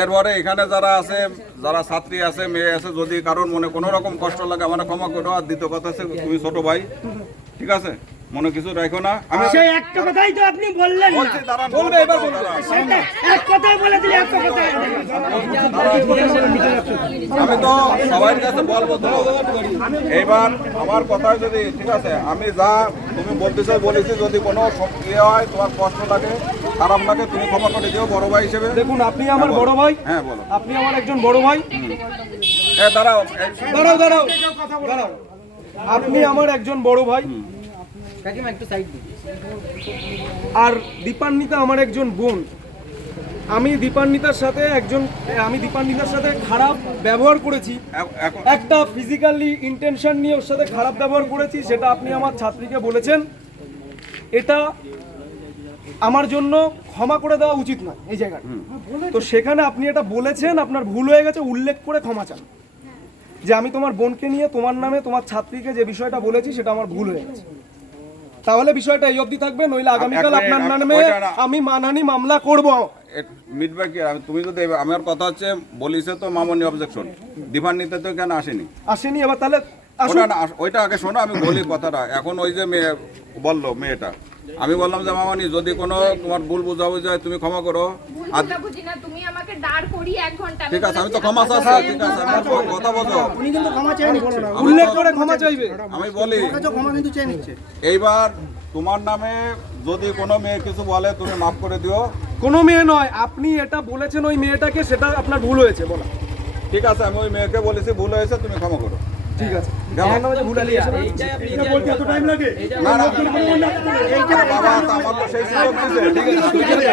এরপরে এখানে যারা আছে, যারা ছাত্রী আছে, মেয়ে আছে, যদি কারোর মনে কোনো রকম কষ্ট লাগে আমার ক্ষমা করো। আর দ্বিতীয় কথা আছে, তুমি ছোট ভাই, ঠিক আছে, মনে কিছু রাখো না। আমি সেই একটা কথাই তো আপনি বললেন না। বলছি, দাঁড়ান, বলবে এবার বলবে। সেটা এক কথাই বলে দিলে একটা কথা। আমি তো সবার কাছে বলবো তো। এইবার আমার কথায় যদি ঠিক আছে, আমি যা তুমি বলতেছো বলেছি, যদি কোনো ইয়ে হয়, তোমার কষ্ট লাগে, খারাপ লাগে, তুমি ক্ষমা করে দিও বড় ভাই হিসেবে। দেখুন, আপনি আমার বড় ভাই। হ্যাঁ বলো। আপনি আমার একজন বড় ভাই। দাঁড়াও, দাঁড়াও দাঁড়াও দাঁড়াও, আপনি আমার একজন বড় ভাই। আর দীপান্বিতা আমার একজন বোন। আমি দীপান্বিতার সাথে খারাপ ব্যবহার করেছি, একটা ফিজিক্যালি ইন্টেনশন নিয়ে ওর সাথে খারাপ ব্যবহার করেছি, সেটা আপনি আমার ছাত্রীকে বলেছেন। এটা আমার জন্য ক্ষমা করে দেওয়া উচিত নয় এই জায়গায়। তো সেখানে আপনি এটা বলেছেন, আপনার ভুল হয়ে গেছে, উল্লেখ করে ক্ষমা চান যে আমি তোমার বোনকে নিয়ে তোমার নামে তোমার ছাত্রীকে যে বিষয়টা বলেছি সেটা আমার ভুল হয়ে গেছে। তাহলে বিষয়টা এই অবধি থাকবে, নইলে আগামীকাল আপনার নামে আমি মানহানি মামলা করব। মিটবে কি? তুমি যদি আমার কথা হচ্ছে বলিছে তো মামনি অবজেকশন, দীপান্বিতা তো কেন আসেনি। এবার তাহলে ওইটা আগে শোনো, আমি বলি কথাটা। এখন ওই যে মেয়ে বললো, মেয়েটা, আমি বললাম যে মামনি যদি কোনো তোমার ভুল বুঝাবুঝি হয় তুমি ক্ষমা করো। আর তুমি আমাকে দাঁড় করিয়ে 1 ঘন্টা ঠিক আছে, আমি তো ক্ষমা চাচ্ছি, ঠিক আছে, আমার কথা বলো। উনি কিন্তু ক্ষমা চেয়ে নিচ্ছে। উল্লেখ করে ক্ষমা চাইবে। আমি বলি, ক্ষমা কিন্তু চেয়ে নিচ্ছে। এইবার তোমার নামে যদি কোনো মেয়ে কিছু বলে তুমি মাফ করে দিও। কোনো মেয়ে নয়, আপনি এটা বলেছেন ওই মেয়েটাকে, সেটা আপনার ভুল হয়েছে বলা। ঠিক আছে, আমি ওই মেয়েকে বলেছি ভুল হয়েছে, তুমি ক্ষমা করো। ঠিক আছে, ভুল এইটা বলতে এত টাইম লাগে? না, বাবা, আমার তো সেই সুযোগ দিছে। ঠিক আছে।